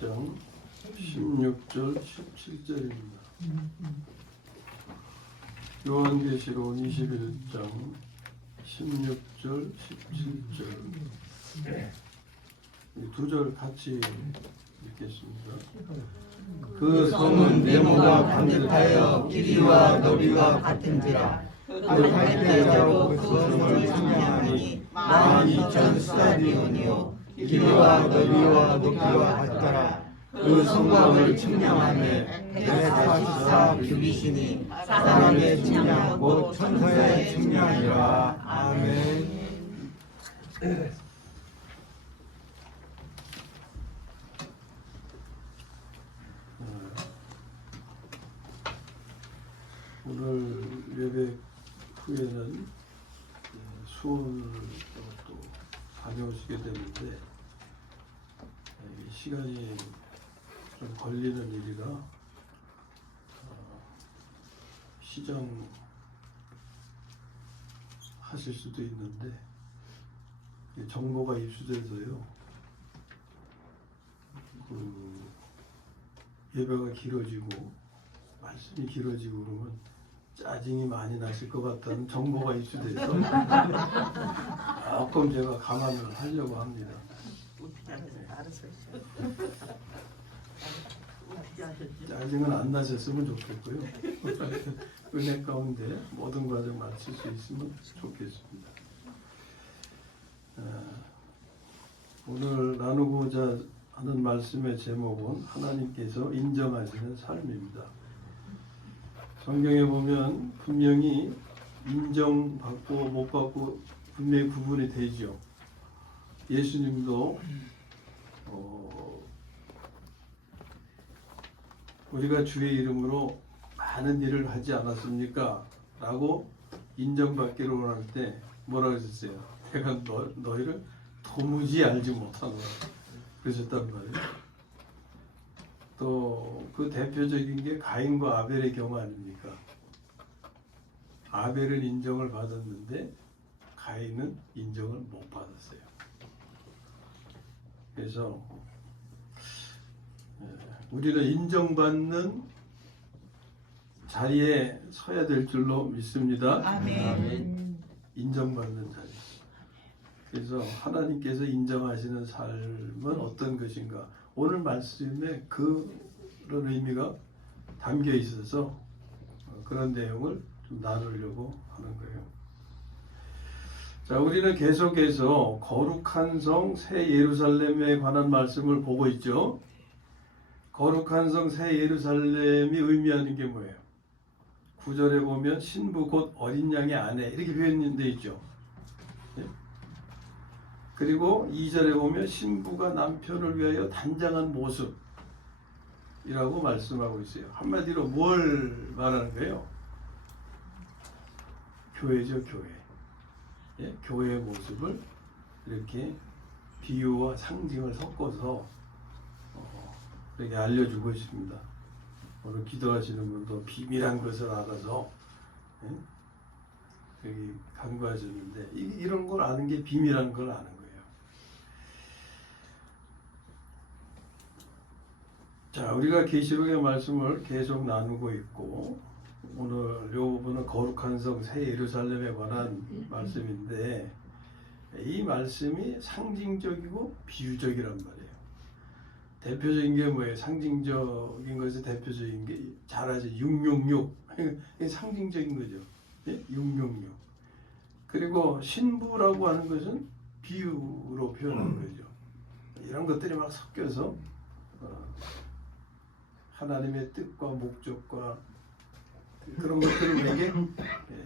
21장 16절 17절입니다. 요한계시록 21장 16절 17절 이 두 절 같이 읽겠습니다. 그 성은 네모가 반듯하여 길이와 너비가 같은지라 그 발대자로 그 성을 측량하니 12,000 스타디온이요 길이와 너비와 높이와 같더라. 그 성곽을 측량하매 144 규빗이니 사람의 측량 곧 천사의 측량이라. 아멘. 오늘 예배 후에는 수원을 또 다녀오시게 되는데 시간이 좀 걸리는 일이라 시정 하실 수도 있는데 정보가 입수돼서요 그 예배가 길어지고 말씀이 길어지고 그러면 짜증이 많이 나실 것 같다는 정보가 입수돼서 조금 제가 감안을 하려고 합니다. 짜증은 안 나셨으면 좋겠고요. 은혜 가운데 모든 과정 마칠 수 있으면 좋겠습니다. 오늘 나누고자 하는 말씀의 제목은 하나님께서 인정하시는 삶입니다. 성경에 보면 분명히 인정받고 못 받고 분명히 구분이 되죠. 예수님도 우리가 주의 이름으로 많은 일을 하지 않았습니까? 라고 인정받기를 원할 때 뭐라고 하셨어요? 내가 너희를 도무지 알지 못하노라 그러셨단 말이에요. 또 그 대표적인 게 가인과 아벨의 경우 아닙니까? 아벨은 인정을 받았는데 가인은 인정을 못 받았어요. 그래서 우리는 인정받는 자리에 서야 될 줄로 믿습니다. 아멘. 인정받는 자리. 그래서 하나님께서 인정하시는 삶은 어떤 것인가? 오늘 말씀에 그런 의미가 담겨 있어서 그런 내용을 좀 나누려고 하는 거예요. 자, 우리는 계속해서 거룩한 성 새 예루살렘에 관한 말씀을 보고 있죠. 거룩한 성 새 예루살렘이 의미하는 게 뭐예요? 9절에 보면 신부 곧 어린 양의 아내 이렇게 표현되어 있죠. 네? 그리고 2절에 보면 신부가 남편을 위하여 단장한 모습이라고 말씀하고 있어요. 한마디로 뭘 말하는 거예요? 교회죠, 교회. 예? 교회의 모습을 이렇게 비유와 상징을 섞어서 이렇게 알려주고 있습니다. 오늘 기도하시는 분도 비밀한 것을 알아서 예? 여기 간구하셨는데 이런 걸 아는 게 비밀한 걸 아는 거예요. 자, 우리가 계시록의 말씀을 계속 나누고 있고 오늘 요 부분은 거룩한 성 새 예루살렘에 관한 말씀인데 이 말씀이 상징적이고 비유적이란 말이에요. 대표적인 게 뭐예요? 상징적인 것에 대표적인 게 잘 아죠. 666 상징적인 거죠. 예? 666 그리고 신부라고 하는 것은 비유로 표현하는 거죠. 이런 것들이 막 섞여서 하나님의 뜻과 목적과 그런 것들을 우리에게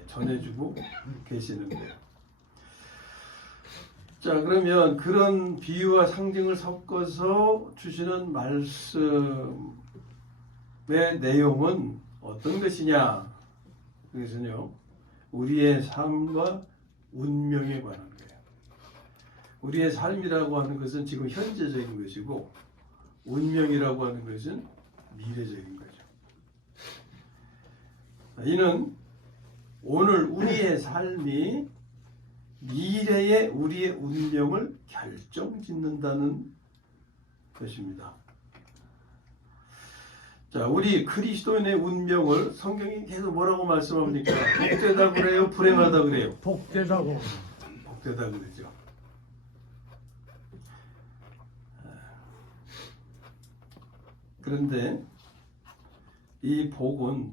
전해주고 계시는 거예요. 자, 그러면 그런 비유와 상징을 섞어서 주시는 말씀의 내용은 어떤 것이냐? 그것은요, 우리의 삶과 운명에 관한 거예요. 우리의 삶이라고 하는 것은 지금 현재적인 것이고 운명이라고 하는 것은 미래적인 거죠. 이는 오늘 우리의 삶이 미래의 우리의 운명을 결정짓는다는 것입니다. 자, 우리 그리스도인의 운명을 성경이 계속 뭐라고 말씀합니까? 복되다 그래요? 불행하다 그래요? 복되다고. 복되다 그러죠. 그런데 이 복은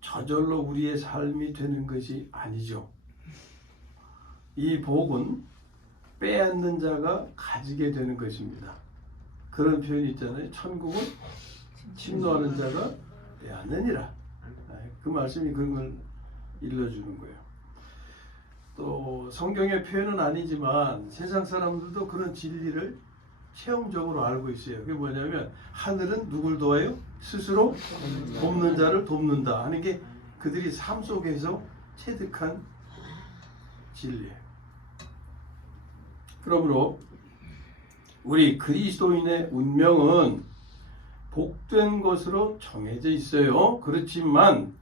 저절로 우리의 삶이 되는 것이 아니죠. 이 복은 빼앗는 자가 가지게 되는 것입니다. 그런 표현이 있잖아요. 천국은 침노하는 자가 빼앗느니라. 그 말씀이 그런 걸 일러주는 거예요. 또 성경의 표현은 아니지만 세상 사람들도 그런 진리를 체험적으로 알고 있어요. 그게 뭐냐면 하늘은 누굴 도와요? 스스로 돕는 자를 돕는다 하는 게 그들이 삶 속에서 체득한 진리예요. 그러므로 우리 그리스도인의 운명은 복된 것으로 정해져 있어요. 그렇지만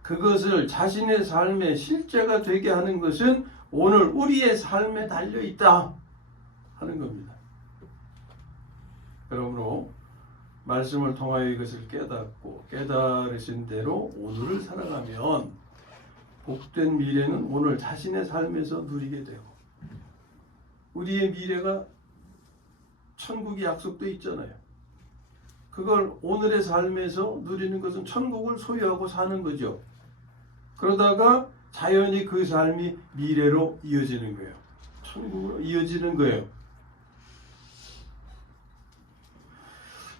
그것을 자신의 삶의 실제가 되게 하는 것은 오늘 우리의 삶에 달려 있다 하는 겁니다. 그러므로 말씀을 통하여 이것을 깨닫고 깨달으신 대로 오늘을 살아가면 복된 미래는 오늘 자신의 삶에서 누리게 되고 우리의 미래가 천국이 약속되어 있잖아요. 그걸 오늘의 삶에서 누리는 것은 천국을 소유하고 사는 거죠. 그러다가 자연히 그 삶이 미래로 이어지는 거예요. 천국으로 이어지는 거예요.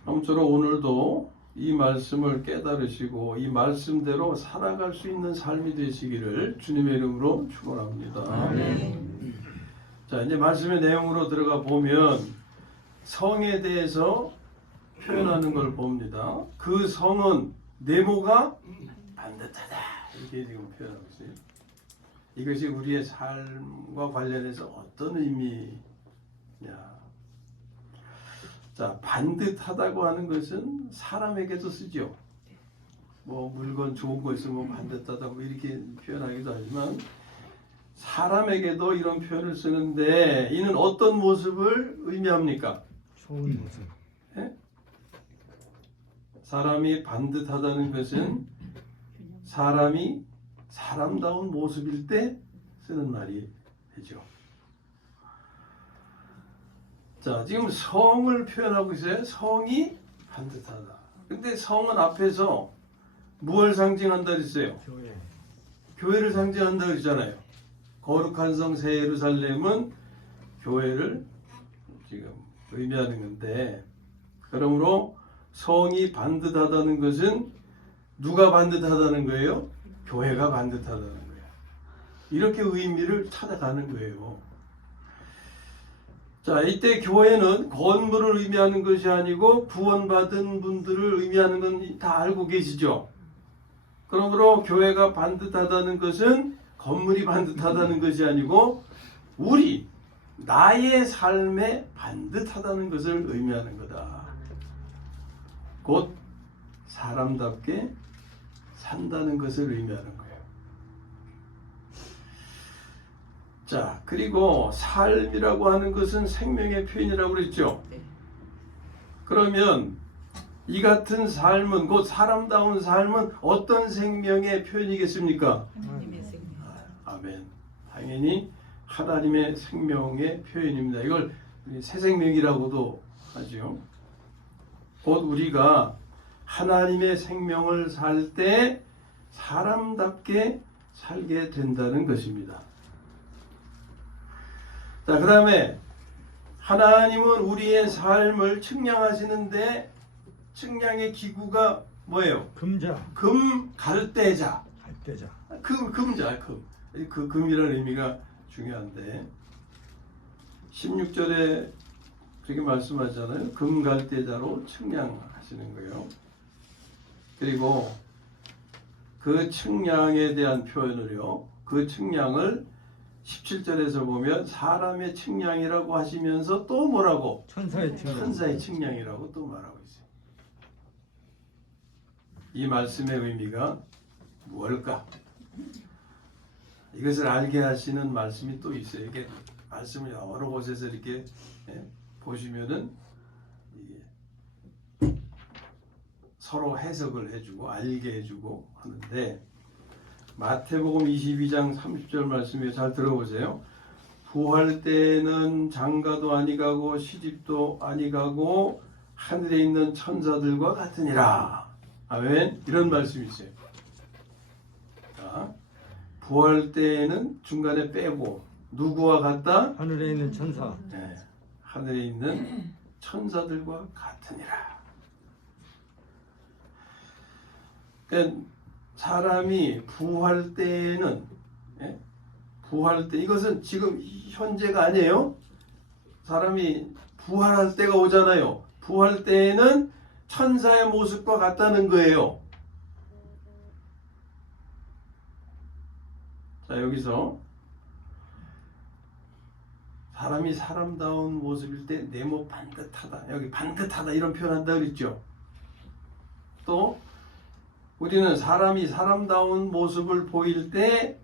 아무쪼록 오늘도 이 말씀을 깨달으시고 이 말씀대로 살아갈 수 있는 삶이 되시기를 주님의 이름으로 축원합니다. 아멘. 자, 이제 말씀의 내용으로 들어가 보면 성에 대해서 표현하는 걸 봅니다. 그 성은 네모가 반듯하다 이렇게 지금 표현하고 있어요. 이것이 우리의 삶과 관련해서 어떤 의미냐? 자, 반듯하다고 하는 것은 사람에게도 쓰죠. 뭐 물건 좋은 거 있으면 반듯하다고 이렇게 표현하기도 하지만 사람에게도 이런 표현을 쓰는데 이는 어떤 모습을 의미합니까? 좋은 모습. 예? 사람이 반듯하다는 것은 사람이 사람다운 모습일 때 쓰는 말이 되죠. 자, 지금 성을 표현하고 있어요. 성이 반듯하다. 근데 성은 앞에서 무엇을 상징한다 그랬어요? 교회. 교회를 상징한다 그랬잖아요. 거룩한 성 새 예루살렘은 교회를 지금 의미하는 건데, 그러므로 성이 반듯하다는 것은 누가 반듯하다는 거예요? 교회가 반듯하다는 거예요. 이렇게 의미를 찾아가는 거예요. 자, 이때 교회는 건물을 의미하는 것이 아니고 구원받은 분들을 의미하는 건 다 알고 계시죠? 그러므로 교회가 반듯하다는 것은 건물이 반듯하다는 것이 아니고 우리, 나의 삶에 반듯하다는 것을 의미하는 거다. 곧 사람답게 산다는 것을 의미하는 거예요. 자, 그리고 삶이라고 하는 것은 생명의 표현이라고 그랬죠. 그러면 이 같은 삶은, 곧 사람다운 삶은 어떤 생명의 표현이겠습니까? 하나님의 생명. 아멘. 당연히 하나님의 생명의 표현입니다. 이걸 새 생명이라고도 하죠. 곧 우리가 하나님의 생명을 살 때 사람답게 살게 된다는 것입니다. 자, 그 다음에 하나님은 우리의 삶을 측량하시는데 측량의 기구가 뭐예요? 금자. 갈대자. 갈대자. 금자. 그 금이라는 의미가 중요한데 16절에 그렇게 말씀하잖아요. 금갈대자로 측량하시는 거예요. 그리고 그 측량에 대한 표현을요. 그 측량을 17절에서 보면 사람의 측량이라고 하시면서 또 뭐라고? 천사의 측량. 천사의 측량이라고 또 말하고 있어요. 이 말씀의 의미가 무엇일까? 이것을 알게 하시는 말씀이 또 있어요. 이게 말씀을 여러 곳에서 이렇게 보시면은 서로 해석을 해주고 알게 해주고 하는데 마태복음 22장 30절 말씀에 잘 들어보세요. 부활 때는 장가도 아니가고 시집도 아니가고 하늘에 있는 천사들과 같으니라. 아멘. 이런 말씀이 있어요. 자, 부활 때는 중간에 빼고 누구와 같다? 하늘에 있는 천사. 네, 하늘에 있는 천사들과 같으니라. 그러니까 사람이 부활 때는 부활 때 이것은 지금 현재가 아니에요. 사람이 부활할 때가 오잖아요. 부활 때에는 천사의 모습과 같다는 거예요. 자, 여기서 사람이 사람다운 모습일 때 네모 반듯하다. 여기 반듯하다 이런 표현한다 그랬죠. 또 우리는 사람이 사람다운 모습을 보일 때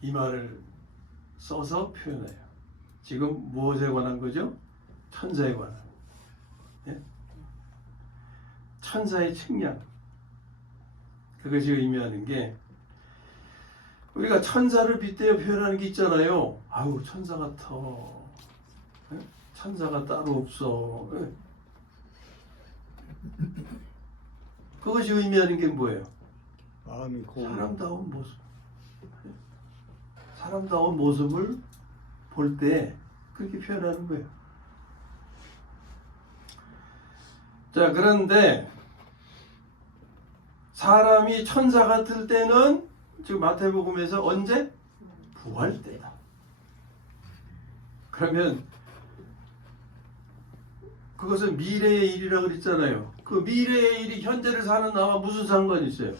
이 말을 써서 표현해요. 지금 무엇에 관한 거죠? 천사에 관한. 예? 천사의 측량. 그것이 의미하는 게 우리가 천사를 빗대어 표현하는 게 있잖아요. 아우 천사 같아. 예? 천사가 따로 없어. 예? 그것이 의미하는 게 뭐예요? 마음이 고운. 사람다운 모습. 사람다운 모습을 볼 때 그렇게 표현하는 거예요. 자, 그런데 사람이 천사 같을 때는 지금 마태복음에서 언제? 부활 때다. 그러면 그것은 미래의 일이라고 그랬잖아요. 그 미래의 일이 현재를 사는 나와 무슨 상관이 있어요?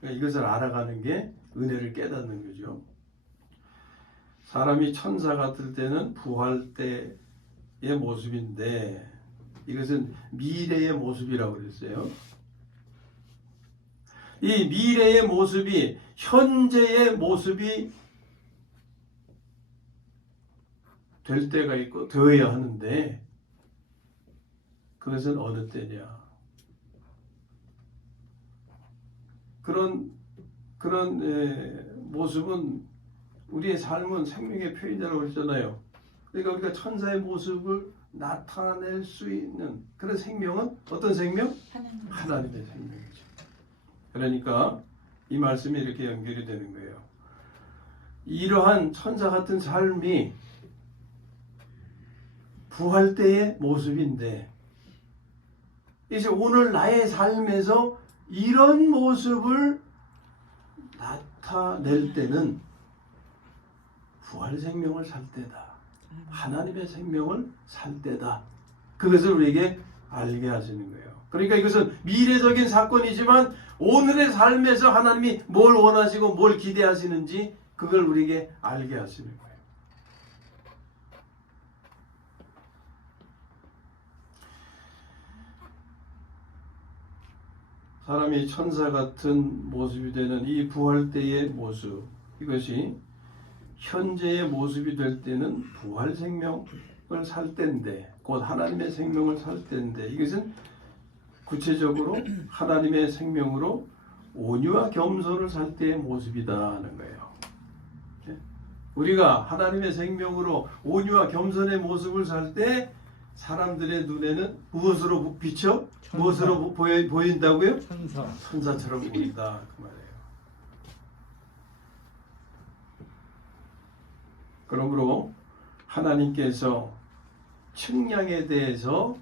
그러니까 이것을 알아가는 게 은혜를 깨닫는 거죠. 사람이 천사 같을 때는 부활 때의 모습인데 이것은 미래의 모습이라고 그랬어요. 이 미래의 모습이 현재의 모습이 될 때가 있고 되어야 하는데 그것은 어느 때냐? 그런 모습은 우리의 삶은 생명의 표현이라고 했잖아요. 그러니까 우리가 천사의 모습을 나타낼 수 있는 그런 생명은 어떤 생명? 하나님의 생명이죠. 그러니까 이 말씀이 이렇게 연결이 되는 거예요. 이러한 천사 같은 삶이 부활 때의 모습인데 이제 오늘 나의 삶에서 이런 모습을 나타낼 때는 부활 생명을 살 때다. 하나님의 생명을 살 때다. 그것을 우리에게 알게 하시는 거예요. 그러니까 이것은 미래적인 사건이지만 오늘의 삶에서 하나님이 뭘 원하시고 뭘 기대하시는지 그걸 우리에게 알게 하시는 거예요. 사람이 천사 같은 모습이 되는 이 부활 때의 모습, 이것이 현재의 모습이 될 때는 부활 생명을 살 때인데, 곧 하나님의 생명을 살 때인데, 이것은 구체적으로 하나님의 생명으로 온유와 겸손을 살 때의 모습이다 하는 거예요. 우리가 하나님의 생명으로 온유와 겸손의 모습을 살 때 사람들의 눈에는 무엇으로 비쳐? 천사. 무엇으로 보인다고요? 천사. 천사처럼 보인다 그 말이에요. 그러므로 하나님께서 측량에 대해서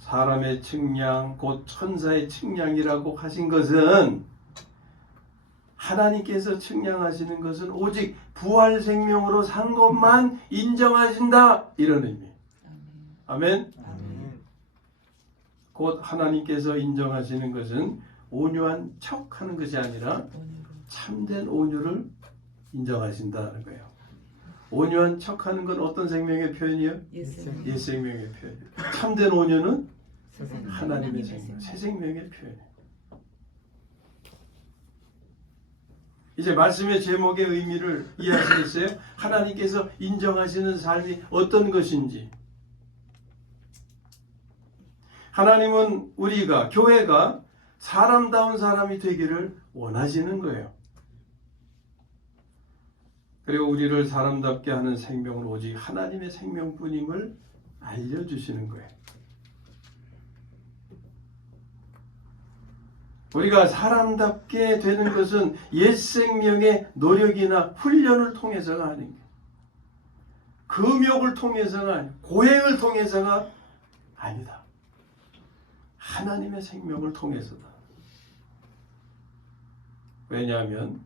사람의 측량 곧 천사의 측량이라고 하신 것은 하나님께서 측량하시는 것은 오직 부활 생명으로 산 것만 인정하신다 이런 의미. 아멘. 아멘. 곧 하나님께서 인정하시는 것은 온유한 척하는 것이 아니라 참된 온유를 인정하신다는 거예요. 온유한 척하는 건 어떤 생명의 표현이에요? 옛 생명의 표현. 참된 온유는 하나님의 생명, 새 생명의 표현이에요. 이제 말씀의 제목의 의미를 이해하시겠어요? 하나님께서 인정하시는 삶이 어떤 것인지. 하나님은 우리가, 교회가 사람다운 사람이 되기를 원하시는 거예요. 그리고 우리를 사람답게 하는 생명은 오직 하나님의 생명뿐임을 알려주시는 거예요. 우리가 사람답게 되는 것은 옛 생명의 노력이나 훈련을 통해서가 아닌 거예요. 금욕을 통해서가 아니고 고행을 통해서가 아니다. 하나님의 생명을 통해서다. 왜냐하면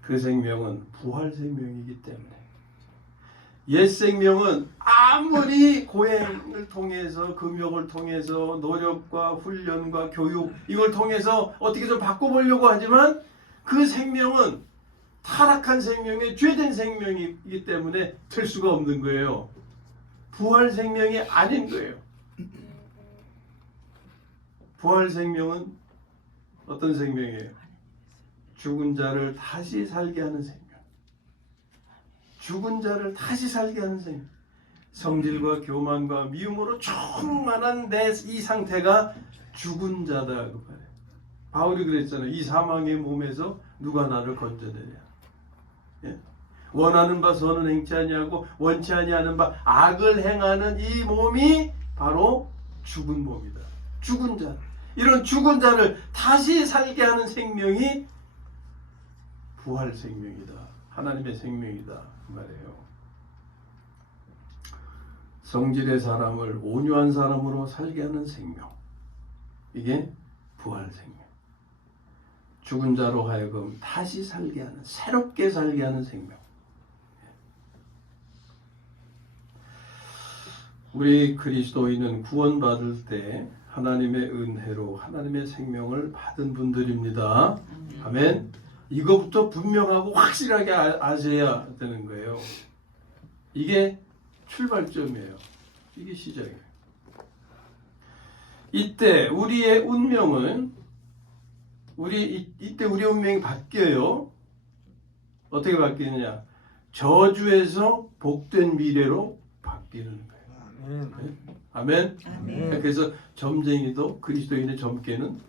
그 생명은 부활 생명이기 때문에. 옛 생명은 아무리 고행을 통해서, 금욕을 통해서, 노력과 훈련과 교육 이걸 통해서 어떻게 좀 바꿔보려고 하지만 그 생명은 타락한 생명의 죄된 생명이기 때문에 될 수가 없는 거예요. 부활 생명이 아닌 거예요. 부활 생명은 어떤 생명이에요? 죽은 자를 다시 살게 하는 생명. 죽은 자를 다시 살게 하는 생명. 성질과 교만과 미움으로 충만한 내 이 상태가 죽은 자다. 그 말이에요. 바울이 그랬잖아요. 이 사망의 몸에서 누가 나를 건져내냐. 예? 원하는 바 선은 행치 아니하고 원치 아니하는 바 악을 행하는 이 몸이 바로 죽은 몸이다. 죽은 자. 이런 죽은 자를 다시 살게 하는 생명이 부활 생명이다. 하나님의 생명이다. 그 말이에요. 성질의 사람을 온유한 사람으로 살게 하는 생명. 이게 부활 생명. 죽은 자로 하여금 다시 살게 하는, 새롭게 살게 하는 생명. 우리 그리스도인은 구원받을 때 하나님의 은혜로 하나님의 생명을 받은 분들입니다. 아멘. 이거부터 분명하고 확실하게 아셔야 되는 거예요. 이게 출발점이에요. 이게 시작이에요. 이때 우리의 운명은 이때 우리의 운명이 바뀌어요. 어떻게 바뀌느냐? 저주에서 복된 미래로 바뀌는 거예요. 아멘. 아멘. 그래서 점쟁이도 그리스도인의 점괘는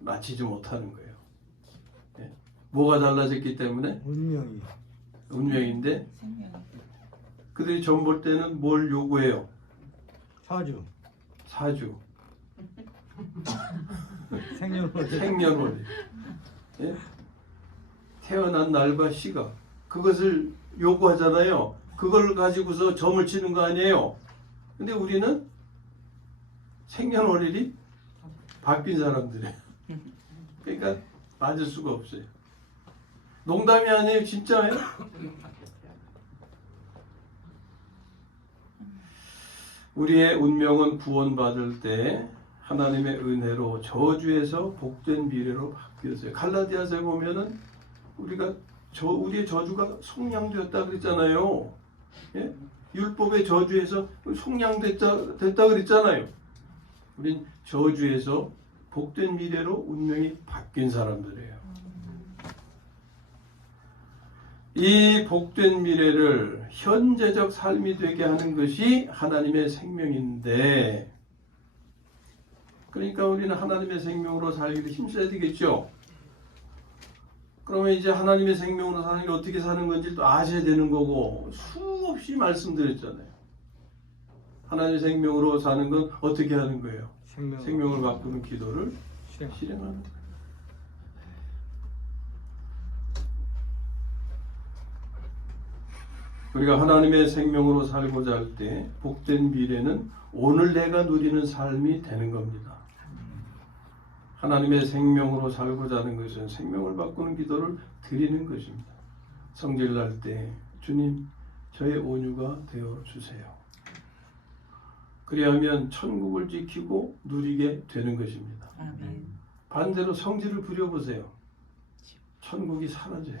마치지 못하는 거예요. 뭐가 달라졌기 때문에? 운명인데 생명. 그들이 점 볼 때는 뭘 요구해요? 사주. 생년월일. 예? 태어난 날과 시각. 그것을 요구하잖아요. 그걸 가지고서 점을 치는 거 아니에요. 근데 우리는 생년월일이 바뀐 사람들이에요. 그러니까 맞을 수가 없어요. 농담이 아니에요. 진짜예요. 우리의 운명은 구원받을 때 하나님의 은혜로 저주에서 복된 미래로 바뀌었어요. 갈라디아서에 보면은 우리의 저주가 속량되었다 그랬잖아요. 예? 율법의 저주에서 속량됐다 그랬잖아요. 우린 저주에서 복된 미래로 운명이 바뀐 사람들이에요. 이 복된 미래를 현재적 삶이 되게 하는 것이 하나님의 생명인데, 그러니까 우리는 하나님의 생명으로 살기를 힘써야 되겠죠. 그러면 이제 하나님의 생명으로 사는 게 어떻게 사는 건지 또 아셔야 되는 거고, 수없이 말씀드렸잖아요. 하나님의 생명으로 사는 건 어떻게 하는 거예요? 생명을 바꾸는 기도를 실행하는 거예요. 우리가 하나님의 생명으로 살고자 할 때 복된 미래는 오늘 내가 누리는 삶이 되는 겁니다. 하나님의 생명으로 살고자 하는 것은 생명을 바꾸는 기도를 드리는 것입니다. 성질날 때 주님 저의 온유가 되어 주세요. 그리하면 천국을 지키고 누리게 되는 것입니다. 아멘. 반대로 성질을 부려보세요. 천국이 사라져요.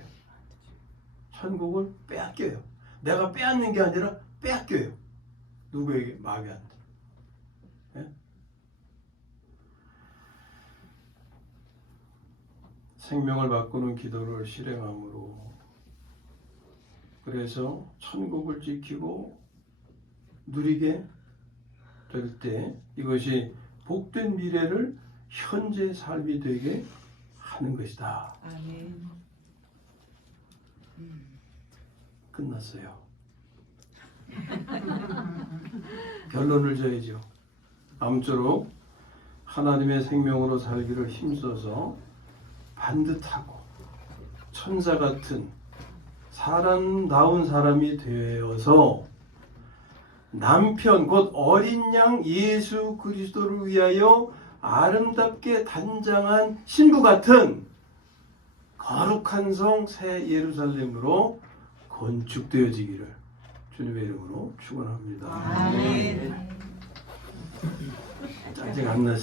천국을 빼앗겨요. 내가 빼앗는 게 아니라 빼앗겨요. 누구에게? 마귀한테. 예? 생명을 바꾸는 기도를 실행함으로 그래서 천국을 지키고 누리게 될 때 이것이 복된 미래를 현재 삶이 되게 하는 것이다. 아멘. 끝났어요. 결론을 줘야죠. 아무쪼록 하나님의 생명으로 살기를 힘써서 반듯하고 천사 같은 사람다운 사람이 되어서 남편 곧 어린 양 예수 그리스도를 위하여 아름답게 단장한 신부 같은 거룩한 성 새 예루살렘으로 건축되어지기를 주님의 이름으로 축원합니다. 아멘. 짜증 안 나시